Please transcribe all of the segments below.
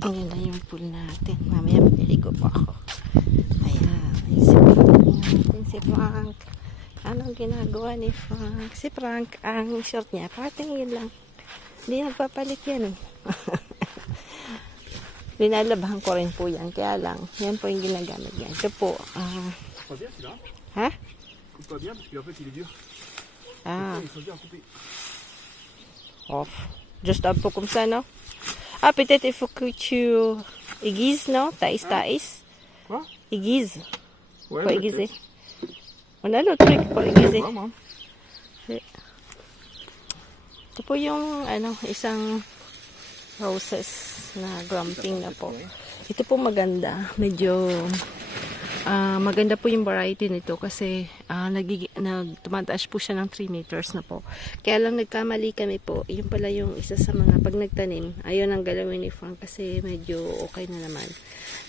Ayan na yung pool natin. Mamaya maliligo po ako. Ayan. Si Frank natin. Si Frank. Anong ginagawa ni Frank? Si Frank, ang short niya, patingin lang. Hindi nagpapalit yan eh. Linalabahan ko rin po yan. Kaya lang, yan po yung ginagamit yan. Ito po. Pas bien celui-là. Ha? Coupe pas bien parce qu'en fait il est dur. Ah. Ils sont durs à couper. Off. Just up po comme ça, no? Ah, peut-être il faut que tu aiguises, no? Taïs. Quoi? Aiguise. Ouais, Faut aiguiser. On a le truc pour aiguiser. Vraiment. Ito po yung isang roses na glamping na po. Ito po maganda. Medyo maganda po yung variety nito kasi tumataas po siya ng 3 meters na po. Kaya lang nagkamali kami po. Yun pala yung isa sa mga pag nagtanim. Ayun ang galawin ni Frank kasi medyo okay na naman.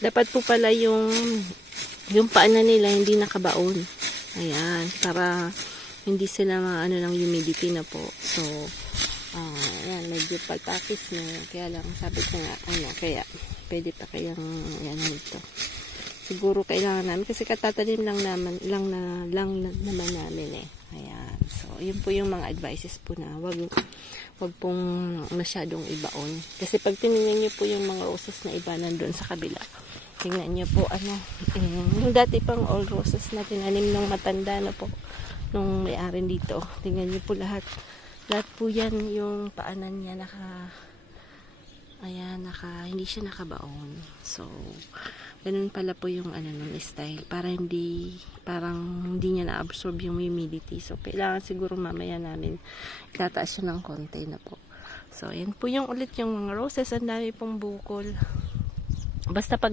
Dapat po pala yung paanan nila hindi nakabaon. Ayan. Para hindi sila maano ng humidity na po. So, ayan, medyo pagtakis na. Kaya lang, sabi ko nga, kaya, pwede pa kayang, ito. Siguro kailangan namin, kasi katatanim lang naman namin eh. Ayan. So, yun po yung mga advices po na, wag pong masyadong ibaon. Kasi pag tinignan nyo po yung mga roses na iba nandun sa kabila, tingnan nyo po, yung dati pang all roses na tinanim ng matanda na po, nung may-ari dito. Tingnan nyo po lahat po yan, yung paanan niya hindi siya nakabaon. So, ganun pala po yung ng style. Parang hindi niya na-absorb yung humidity. So, kailangan siguro mamaya namin itataas siya ng konti na po. So, yan po yung ulit yung mga roses. Ang dami pong bukol. Basta pag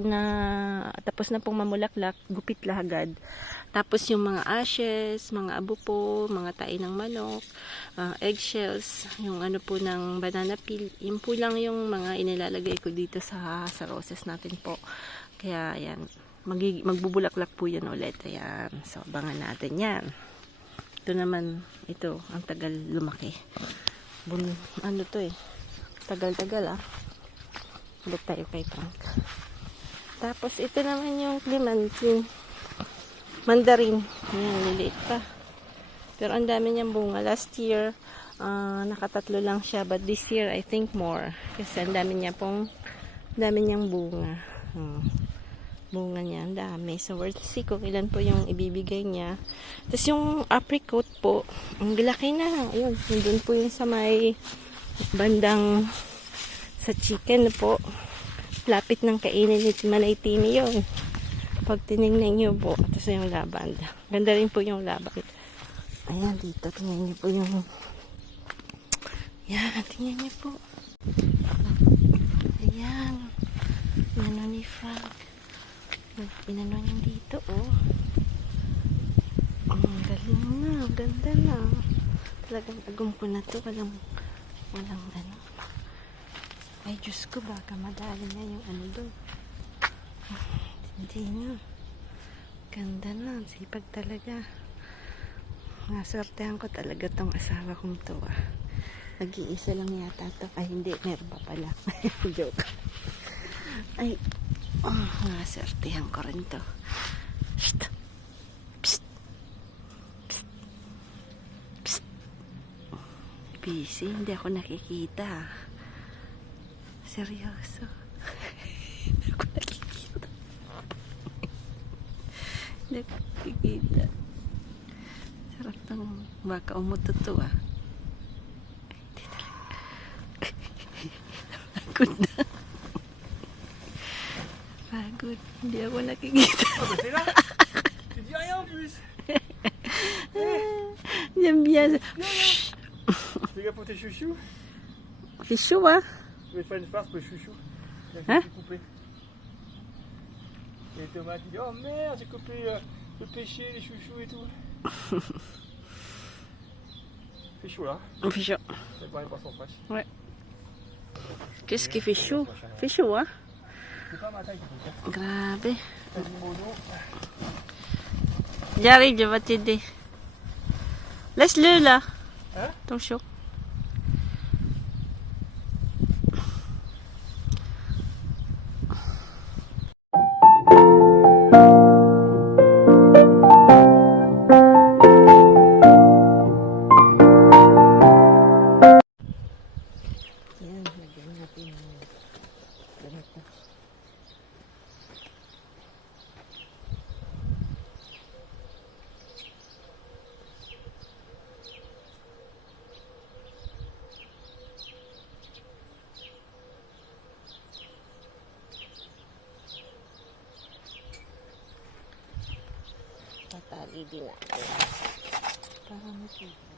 tapos na pong mamulaklak, gupit lang agad. Tapos yung mga ashes, mga abo po, mga tae ng manok, eggshells, yung po ng banana peel, yun po lang yung mga inilalagay ko dito sa roses natin po. Kaya yan, magbubulaklak po yan ulit. Ayan, so abangan natin yan. Ito naman, ang tagal lumaki. Tagal-tagal Balik tayo kay Frank. Tapos ito naman yung clementine. Mandarin. Ayan, liliit pa. Pero ang dami niyang bunga. Last year, nakatatlo lang siya. But this year, I think more. Kasi ang dami niyang bunga. Bunga niya, ang dami. So, we'll see kung ilan po yung ibibigay niya. Tapos yung apricot po, ang laki na. Ayun, yun po yung sa may bandang sa chicken po. Lapit ng kainin ni Manay Tini yun. Pag tinignan nyo po, tapos yung laban. Ganda rin po yung laban. Ayan, dito. Tingnan nyo po yung... Ayan, tingnan nyo po. Ayan. Inano ni Frank. Inano niya dito, oh. Ang galing na. Ganda na. Talagang agum ko na to. Walang Ay, Diyos ko, baka madali na yung doon. Hindi na. Ganda na. Sipag talaga. Naswertehan ko talaga tong asawa kong to. Nag-iisa lang yata to. Ay, hindi. Meron pa pala. Joke. Ay, naswertehan ko rin to. Psst. Psst. Psst. Psst. Busy. Hindi ako nakikita. Seryoso. Hindi ako nakikita. Hindi ako nakikita. Sarap ng baka umututo Hindi talaga. Pagod na. Pagod. Hindi ako nakikita. Tu dis rien en plus. J'aime bien. Fais gaffe pour tes chouchous. Fichou, Je vais faire une farce pour les chouchous. Hein? J'ai coupé. Et les tomates, il dit oh merde, j'ai coupé le pêcher, les chouchous et tout. Fait chaud là. Fichou. C'est pas les poissons fraîches. Ouais. Qu'est-ce qui fait chaud? Fait chaud, C'est pas ma taille qui fait ça. Grabe. C'est du mono. Jari, je vais t'aider. Laisse-le là. Hein? Ton chaud. ito. Tatali din natin. Para makita.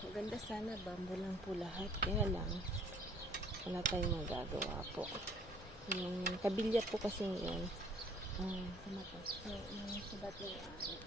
Maganda sana, bamboo lang po lahat. Kaya lang, wala tayong magagawa po. Yung kabilya po kasi yun, sa mata. So, yung subat yung ari.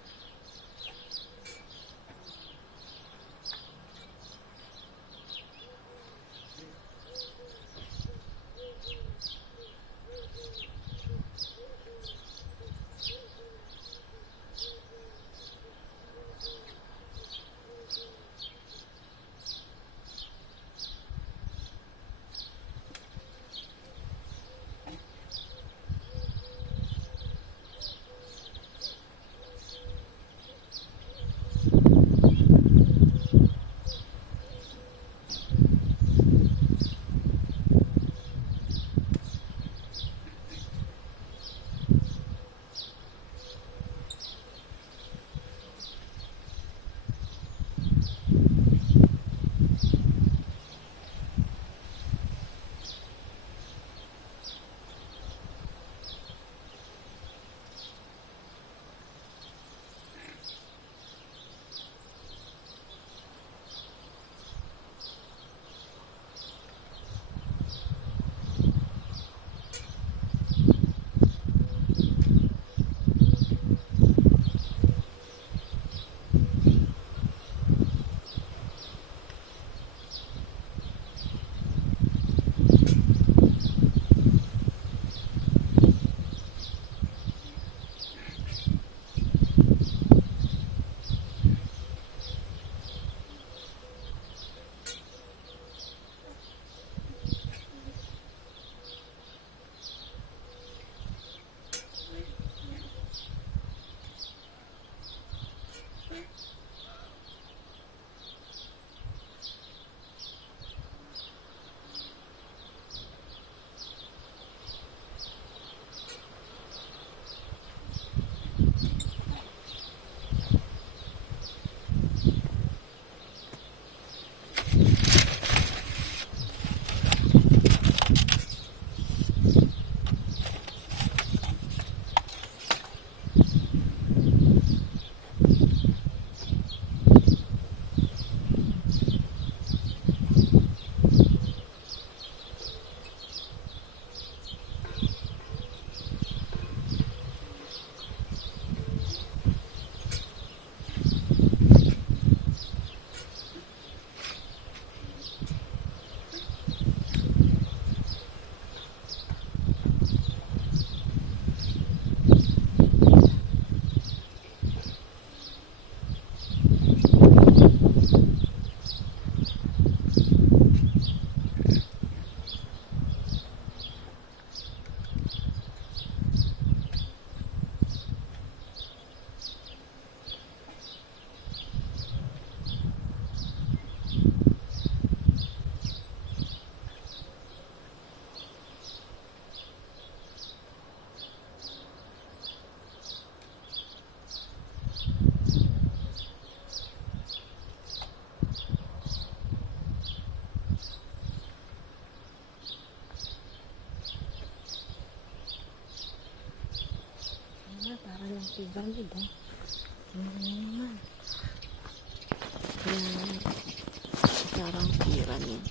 parang pyramid.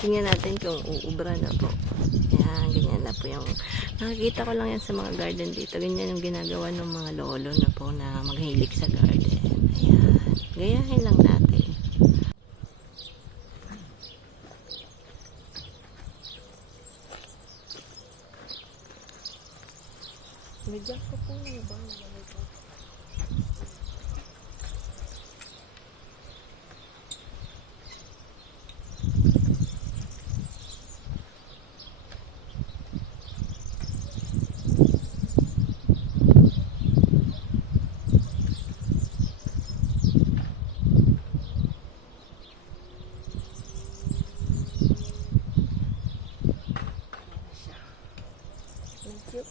Tingnan natin kung uubra na po. Yan, ganyan na po yung nakikita ko lang yan sa mga garden dito. Ganyan yung ginagawa ng mga lolo na po na maghilig sa garden. Ayan, gayahin lang natin. Medyak ko po yung ba?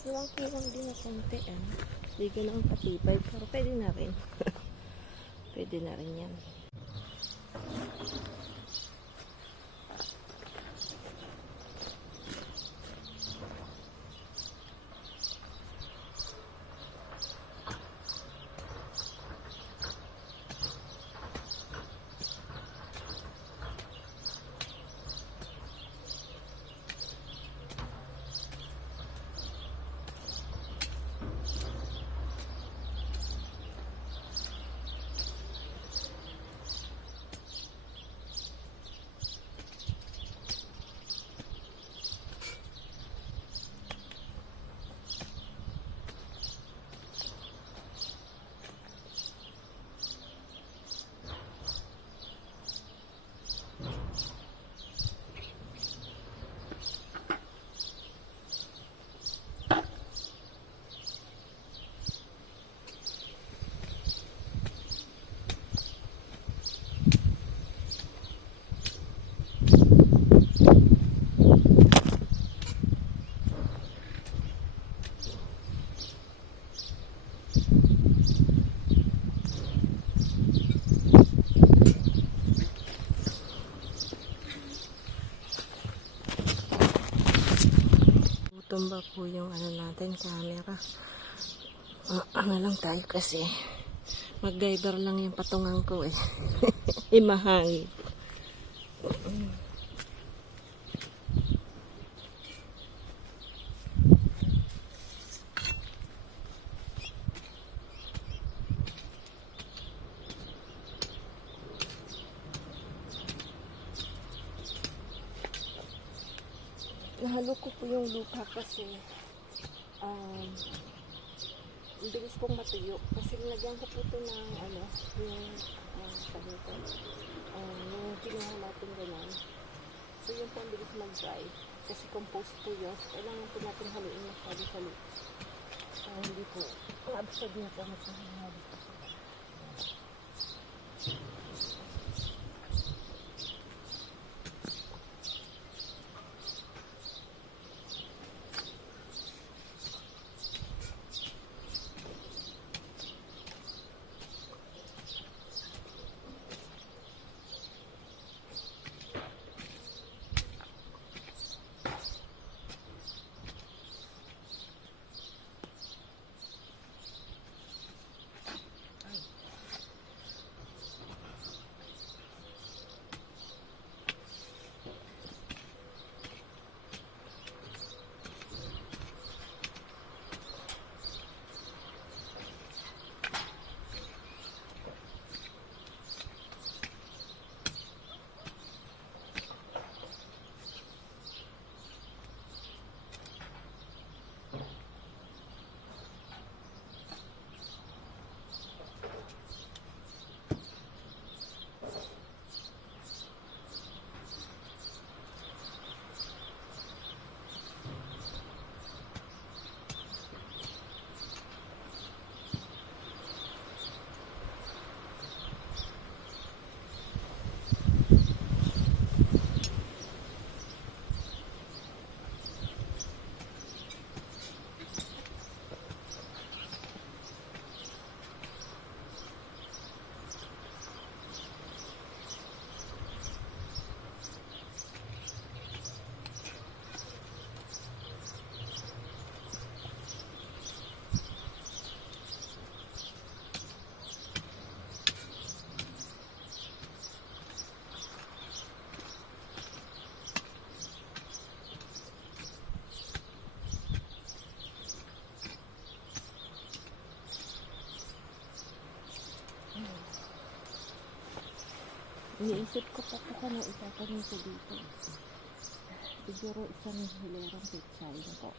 Kulang din na konti Hindi ko lang patibay pero pwede na rin. Pwede na rin yan. Tumba po yung natin, camera. Ano lang tayo kasi mag-diver lang yung patungan ko Imahangin. Nahalo ko po yung lupa kasi ang bilis pong matuyo kasi nilagyan ko po ito ng yung yung kinuha natin ganun. So yun po ang bilis mag-dry kasi compost po yun. Kailangan po natin haluin masyado sa lupa. Hindi po ma-absorb na po masyado dito. Iniisip ko pa po kung itatanim ko dito. Siguro isang hilerang pechay na po.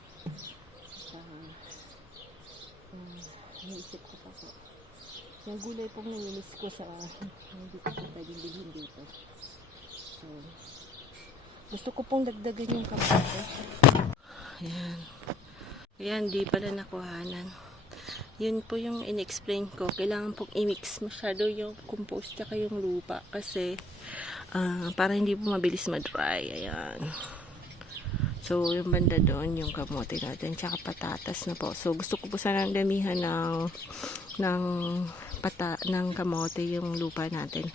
Iniisip ko pa po. Yung gulay pong namilis ko sa hindi ko po pwedeng bilhin dito. So, gusto ko pong dagdagan yung kamatis. Ayan. Ayan, di pala nakuhanan. Yun po yung in-explain ko. Kailangan pong i-mix masyado yung compost tsaka yung lupa. Kasi, para hindi po mabilis ma-dry. Ayan. So, yung banda doon, yung kamote natin, tsaka patatas na po. So, gusto ko po sanang damihan ng kamote yung lupa natin.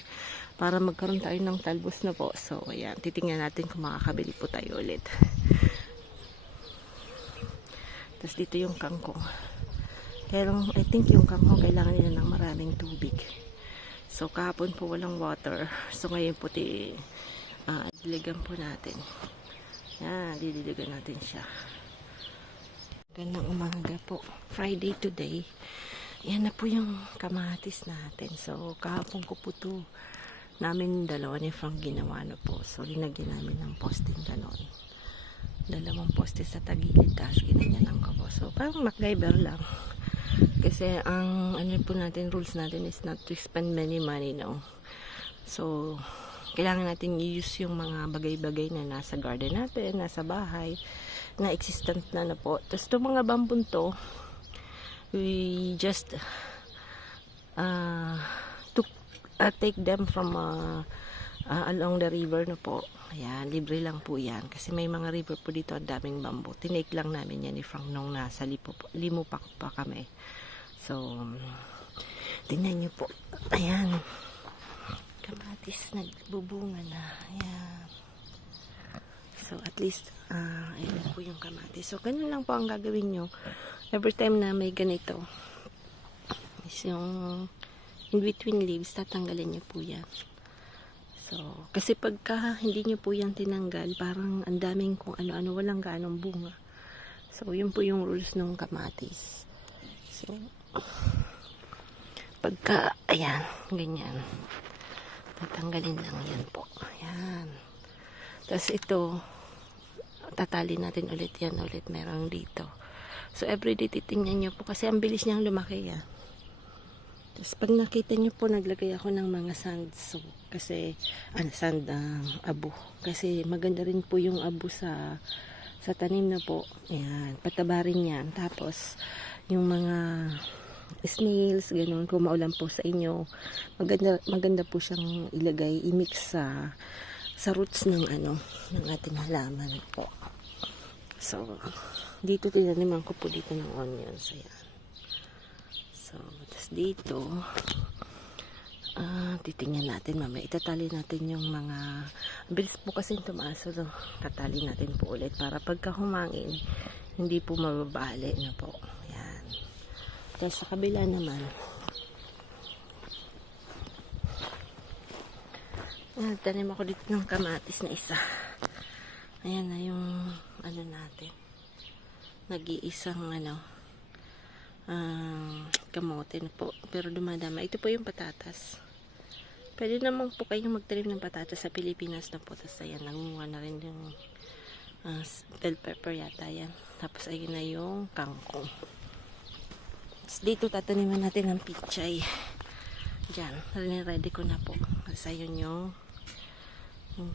Para magkaroon tayo ng talbos na po. So, ayan. Titingnan natin kung makakabili po tayo ulit. Tapos, dito yung kangkong. Pero, I think yung kangkong kailangan nila ng maraming tubig. So, kahapon po walang water. So, ngayon po, diligan po natin. Yan, didiligan natin siya. Gandang umaga po. Friday today. Yan na po yung kamatis natin. So, kahapon ko po ito namin dalawa ni Frank ginawa na po. So, linagyan namin ng posting ganon. Dalawang poste sa tagilid. Tapos, ginanyan ko po. So, parang MacGyver lang. Kasi, ang ano po natin, rules natin is not to spend many money, no? So, kailangan natin i-use yung mga bagay-bagay na nasa garden natin, nasa bahay, na existent na po. Tapos itong mga bamboo to, we just take them from along the river na po. Ayan, libre lang po yan. Kasi may mga river po dito, ang daming bamboo. Tinake lang namin yan ni Frank nung nasa Limupak pa kami. So, tingnan nyo po. Ayan. Kamatis nagbubunga na. Ayan. So, at least, ayan po yung kamatis. So, ganun lang po ang gagawin nyo. Every time na may ganito, is yung in between leaves, tatanggalin nyo po yan. So, kasi pagka hindi nyo po yan tinanggal, parang ang daming kung ano-ano, walang ganong bunga. So, yun po yung rules ng kamatis. So, pagka, ayan, ganyan. Tatanggalin lang yan po. Ayan. Tapos ito, tatali natin ulit yan ulit. Meron dito. So, everyday titingnan nyo po kasi ang bilis niyang lumaki yan. Tapos pag nakita nyo po, naglagay ako ng mga sand. So, kasi, abo. Kasi maganda rin po yung abo sa tanim na po. Ayan. Pataba rin yan. Tapos, yung mga snails, ganun, kung maulan po sa inyo, maganda po siyang ilagay, i-mix sa roots ng ating halaman po. So, dito tinaniman ko po dito ng onions. Ayan. So, tapos dito, titingnan natin mamaya. Itatali natin yung mga, bilis po kasi tumaso. So, tatali natin po ulit para pagka humangin, hindi po mababali na po. Ayan. Tapos sa kabila naman, tanim ako dito ng kamatis na isa. Ayan na yung natin. Nag-iisang kamote na po. Pero dumadama. Ito po yung patatas. Pwede naman po kayong magtanim ng patatas sa Pilipinas na po. Tapos ayan, nangunga na rin yung bell pepper yata yan. Tapos ayun na yung kangkong. Tapos dito tataniman natin ng pichay. Diyan. Ready ko na po. Tapos ayun yung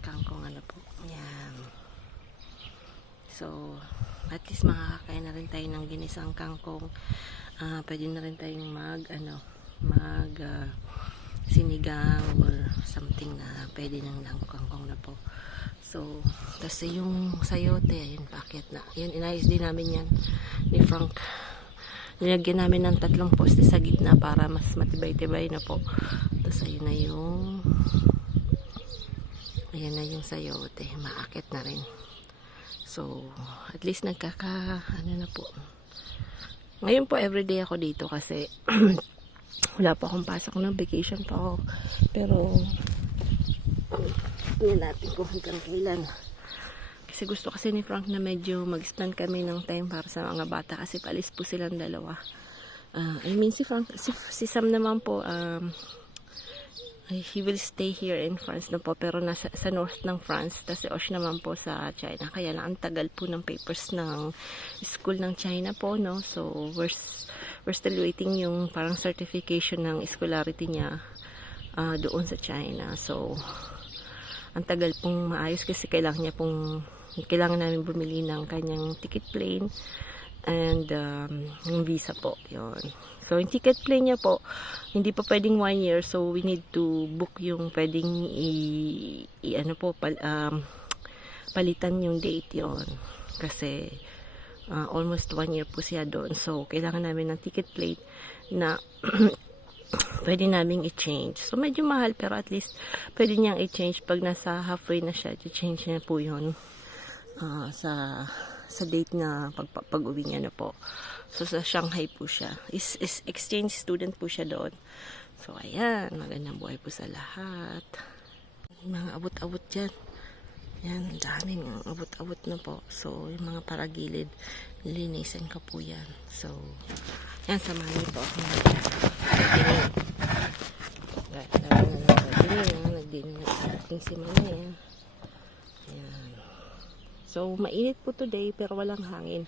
kangkong po. Ayan. So, at least makakakain na rin tayo ng ginisang kangkong. Pwede na rin tayong sinigang or something na pwede ng kangkong na po. So, tapos yung sayote, ayun, packet na. Yun, inayos din namin yan ni Frank. Nilagyan namin ng 3 poste sa gitna para mas matibay-tibay na po. Tapos ayun na yung sayote. Maakit na rin. So, at least na po. Ngayon po, everyday ako dito kasi wala pa akong pasok ng vacation pa ako. Pero, tingnan natin kung hanggang kailan. Kasi gusto kasi ni Frank na medyo mag-spend kami ng time para sa mga bata kasi palis po silang dalawa. I mean, si Frank, si Sam naman po, he will stay here in France na po, pero nasa sa north ng France, tas si Osh naman po sa China. Kaya lang ang tagal po ng papers ng school ng China po, no? So we're still waiting yung parang certification ng scholarity niya doon sa China. So ang tagal pong maayos kasi kailangan namin bumili ng kanyang ticket plane and yung visa po, yon. So, yung ticket plane niya po, hindi pa pwedeng 1 year. So, we need to book yung pwedeng palitan yung date yon. Kasi, almost 1 year po siya doon. So, kailangan namin ng ticket plate na pwede naming i-change. So, medyo mahal, pero at least pwede niyang i-change. Pag nasa halfway na siya, i-change niya po yun sa date na pag-uwi niya na po. So, sa Shanghai po siya. Is exchange student po siya doon. So, ayan. Magandang buhay po sa lahat. Mga abot-abot dyan. Yan, daming abot-abot na po. So, yung mga paragilid, linisin ko po yan. So, yan, samahan niyo po ako nagdinig ang ating si Mama. Yan. So, mainit po today, pero walang hangin.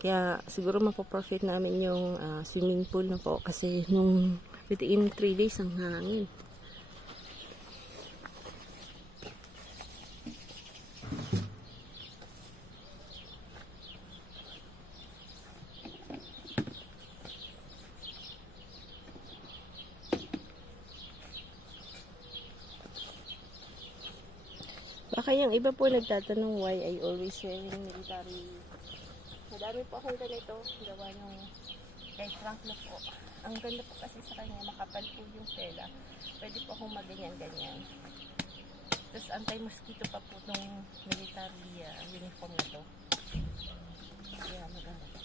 Kaya siguro mapoprofit namin yung swimming pool na po kasi nung within 3 days ang hangin. Baka yung iba po nagtatanong why I always wearing military. Madami po akong ganito. Gawa ng kay Frank na po. Ang ganda po kasi sa kanya, makapal po yung tela. Pwede po akong maganyan-ganyan. Tapos anti-mosquito pa po itong military uniform na to. Kaya maganda.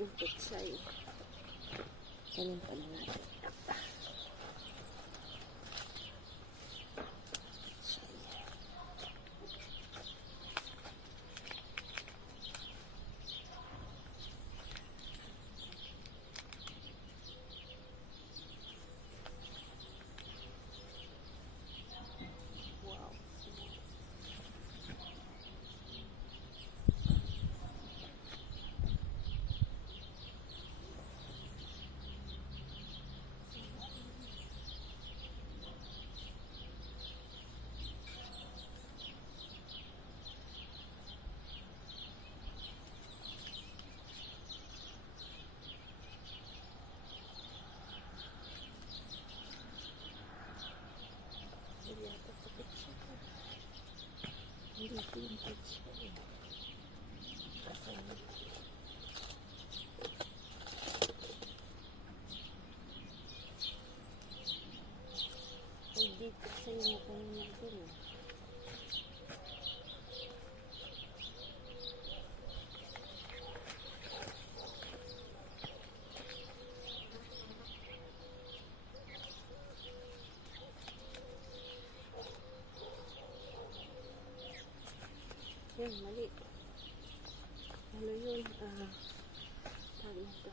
Yung petsay. Ganun pala natin. Dito yung petsay. Kasi hindi kasi yung kanya dun. Yan, mali. Ano yun? Tawag nito.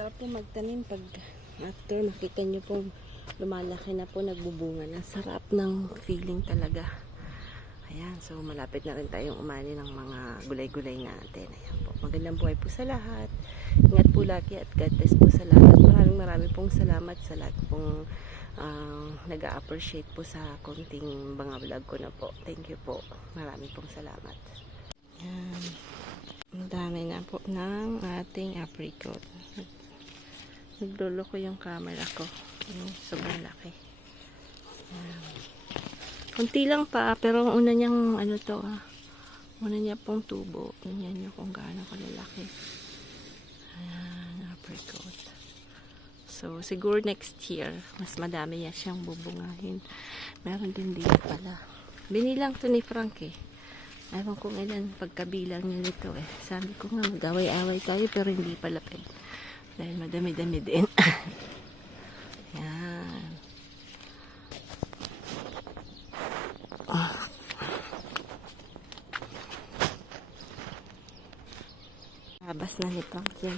Masarap po magtanim pag after makita nyo po lumalaki na po, nagbubunga na. Sarap ng feeling talaga. Ayan, so malapit na rin tayong umani ng mga gulay-gulay natin. Ayan po, magandang buhay po sa lahat. Ingat po lagi at God bless po sa lahat. At maraming pong salamat sa lahat pong nag-a-appreciate po sa konting mga vlog ko na po. Thank you po. Maraming pong salamat. Ayan. Ang dami na po ng ating apricot. Naglolo ko yung camera ko. Sobrang laki. Ayan. Kunti lang pa, pero una niyang ano to una niya pong tubo. Ganyan nyo kung gaano kalalaki. Ayan, apricot. So, siguro next year, mas madami niya siyang bubungahin. Meron din dito pala. Binilang to ni Frank eh. Ewan kung ilan pagkabilang niya nito eh. Sabi ko nga, mag-away-away tayo pero hindi pala pwede. Dahil madami-dami din. Yan. Labas na ni Frank yung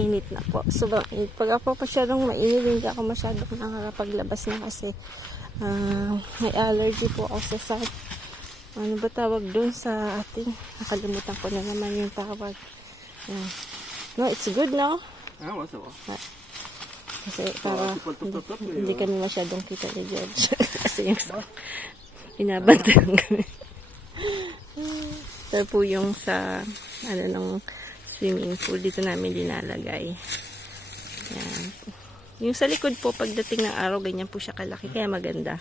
init na po. Sobrang init. Pag ako masyadong mainit, hindi ako masyadong nakakapaglabas na kasi may allergy po ako sa sun. Ano ba tawag doon sa ating? Nakalimutan ko na naman yung tawag. No, it's good now. Kasi para hindi kami masyadong kita ni George. Kasi yung binabantayan kami. Ito po yung sa ng swimming pool. Dito namin dinalagay. Yan. Yung sa likod po, pagdating ng araw, ganyan po siya kalaki. Kaya maganda.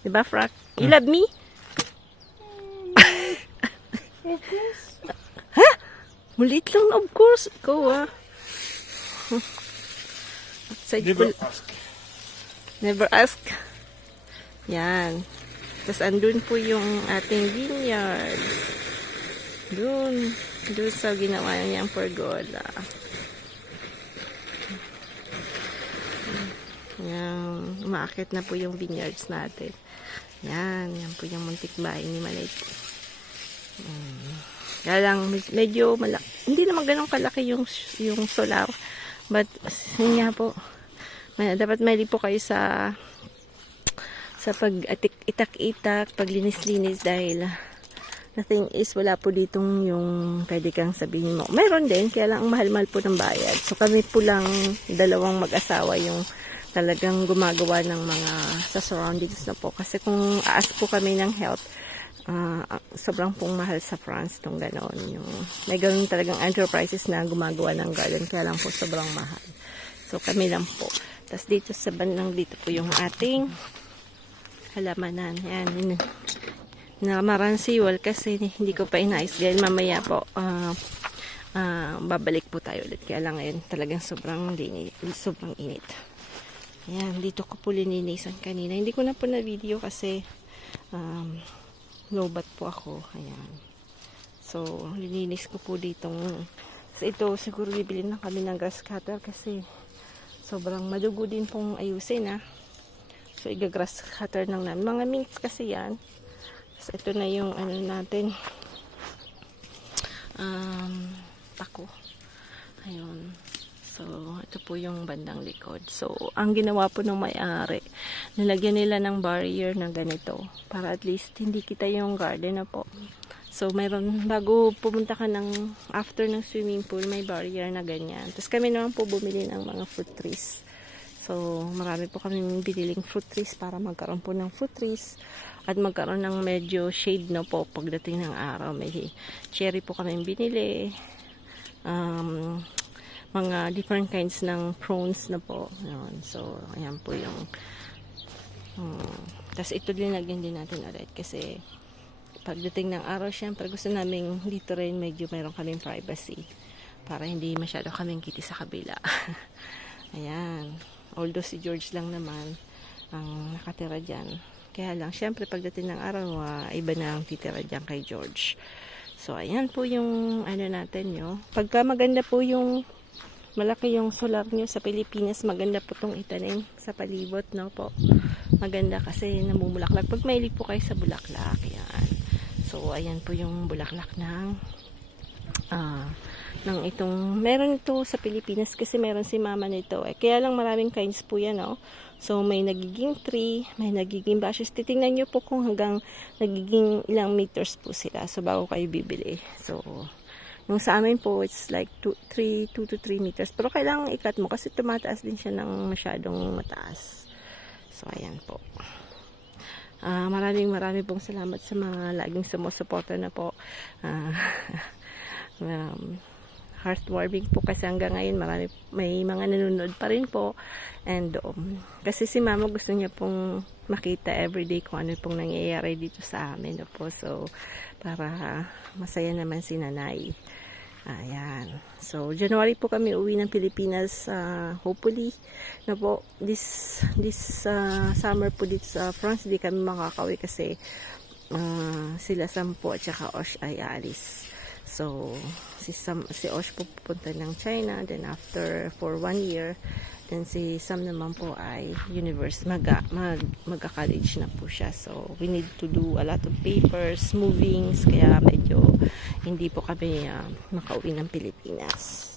Diba, Frank? You love me? Ha? Maliit lang na, of course. Ikaw, Never ask. Never ask. Yan. Tapos andun po yung ating vineyard. Doon sa ginawa niyang pergola. Yan. Umaakit na po yung vineyards natin. Yan po yung muntik bahay ni Manay. Kaya lang, medyo malaki. Hindi naman ganun kalaki yung solar. But, yun nga po. Dapat may po kayo sa pag-itak-itak, paglinis-linis dahil the thing is, wala po ditong yung pwede kang sabihin mo. Mayroon din, kaya lang ang mahal-mahal po ng bayad. So, kami po lang dalawang mag-asawa yung talagang gumagawa ng mga sa surroundings na po. Kasi kung aas po kami ng help, sobrang pong mahal sa France tong ganon. May ganun talagang enterprises na gumagawa ng garden, kaya lang po sobrang mahal. So kami lang po. Tapos dito sa bandang dito po yung ating halamanan. Yan. Namaransiwal kasi hindi ko pa inayos dahil mamaya po babalik po tayo ulit. Kaya lang ngayon talagang sobrang init. Yan. Dito ko po lininisan kanina. Hindi ko na po na video kasi lobat po ako. Ayan. So, lininis ko po ditong so, ito, siguro bibili na kami ng grass cutter kasi sobrang madugo din pong ayusin, So, iga-grass cutter lang namin. Mga mints kasi yan. So, ito na yung ano natin. Tako. Ayun. So, ito po yung bandang likod. So, ang ginawa po ng may-ari, nilagyan nila ng barrier na ganito para at least hindi kita yung garden na po. So, mayroon, bago pumunta ka ng after ng swimming pool, may barrier na ganyan. Tapos kami naman po bumili ng mga fruit trees. So, marami po kami biniling fruit trees para magkaroon po ng fruit trees at magkaroon ng medyo shade na po pagdating ng araw. May cherry po kami binili. Mga different kinds ng prawns na po. Ayan. So, ayan po yung tas ito din lagyan din natin ulit kasi pagdating ng araw, syempre gusto namin dito rin medyo mayroon kaming privacy para hindi masyado kaming kiti sa kabila. Ayan. Although si George lang naman ang nakatira dyan. Kaya lang, syempre pagdating ng araw, iba na ang titira dyan kay George. So, ayan po yung ano natin, Pagka maganda po yung malaki yung solar nyo sa Pilipinas, maganda po itong itanim sa palibot, po. Maganda kasi namumulaklak. Pag mahilig po kayo sa bulaklak, yan. So, ayan po yung bulaklak ng ng itong, meron ito sa Pilipinas kasi meron si mama nito. Kaya lang maraming kinds po yan, oh. So, may nagiging 3, may nagiging bashes. Titingnan nyo po kung hanggang nagiging ilang meters po sila. So, bago kayo bibili. So, yung sa amin po, it's like 2 to 3 meters. Pero kailangan ikat mo kasi tumataas din siya ng masyadong mataas. So, ayan po. Maraming pong salamat sa mga laging sumusuporta na po. Heartwarming po kasi hanggang ngayon may mga nanonood pa rin po. And kasi si mama gusto niya pong makita everyday kung ano pong nangyayari dito sa amin. Po. So, para masaya naman si nanay. Ayan. So, January po kami uwi ng Pilipinas. Hopefully, na po, this summer po dito sa France, di kami makakauwi kasi sila Sam po at saka Osh ay alis. So, si Osh po pupunta ng China, then after, for 1 year, then si Sam naman po ay magka-college na po siya. So, we need to do a lot of papers, movings, kaya medyo hindi po kami makauwi ng Pilipinas.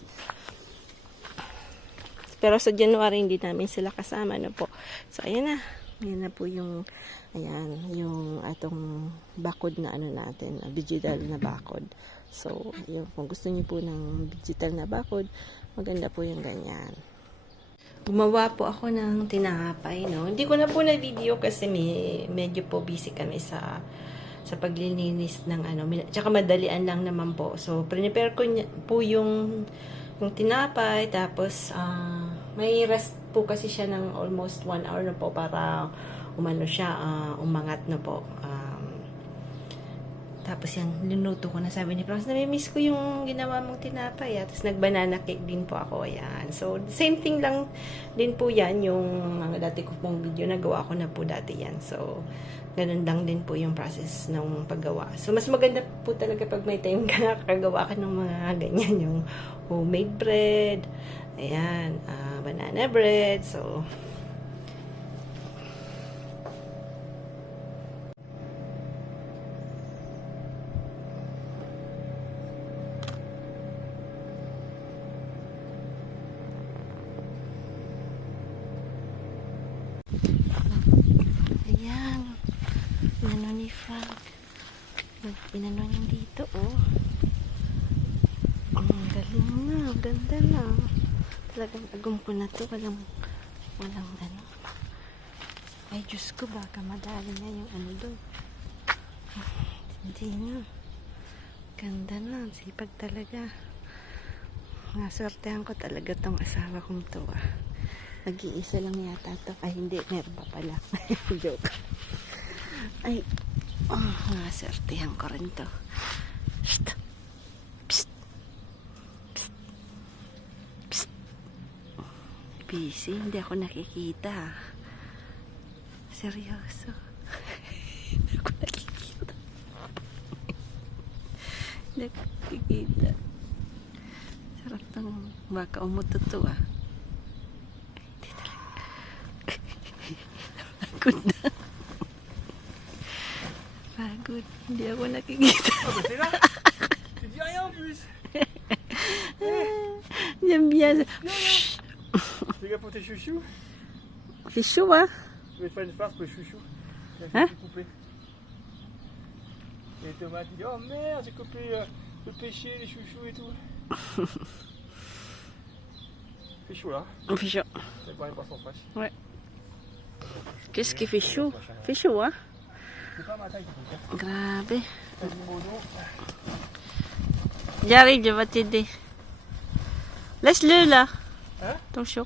Pero sa January, hindi namin sila kasama na po. So, ayan na. Ayan na po yung, yung atong bakod na ano natin, digital na bakod. So, yun, kung gusto niyo po ng digital na bakod, maganda po yung ganyan. Gumawa po ako ng tinapay, no? Hindi ko na po na-video kasi medyo po busy kami sa paglilinis ng ano. Tsaka madalian lang naman po. So, prepare ko po yung tinapay. Tapos, may rest po kasi siya ng almost 1 hour na po para umano siya, umangat na po. Tapos yan, linuto ko na, sabi ni Franz, nami-miss ko yung ginawa mong tinapay. Tapos nag-banana cake din po ako. Ayan. So, same thing lang din po yan. Yung mga dati ko pong video, nagawa ko na po dati yan. So, ganun lang din po yung process ng paggawa. So, mas maganda po talaga pag may time ka nakagawa ka ng mga ganyan. Yung homemade bread. Ayan. Banana bread. So, ayan. Inano ni Frank. Inano niya dito, oh. Ang galing na. Ganda na. Talagang agum ko na to. Walang ano. Ay, Diyos ko, baka madali na yung ano doon. Hindi na. Ganda na. Sipag talaga. Naswertehan ko talaga tong asawa kong to, ah. Nag-iisa lang yata to. Ay, hindi. Meron pa pala. Joke. Ay, naswertehan ko rin to. Psst. Psst. Psst. Psst. Busy. Hindi ako nakikita. Seryoso. Hindi ako nakikita. Hindi ako nakikita. Sarap ng baka umutot to, ah. Pagod na. Pagod. Hindi ako nakikita. Tu dis rien en plus. J'aime bien. Fais gaffe pour tes chouchous. Fichou, ah. Je vais te faire une farce pour les chouchous. Hein? J'ai coupé. Et les tomates, il dit oh merde, j'ai coupé le péché, les chouchous et tout. C'est chaud là. Fichou. C'est pas les poissons fraîches. Ouais. Qu'est-ce qui fait chaud? Fait chaud, hein? C'est pas ma taille qui fait. Grabe. Quasimodo. J'arrive, je vais t'aider. Laisse-le là. Hein? Ton chaud.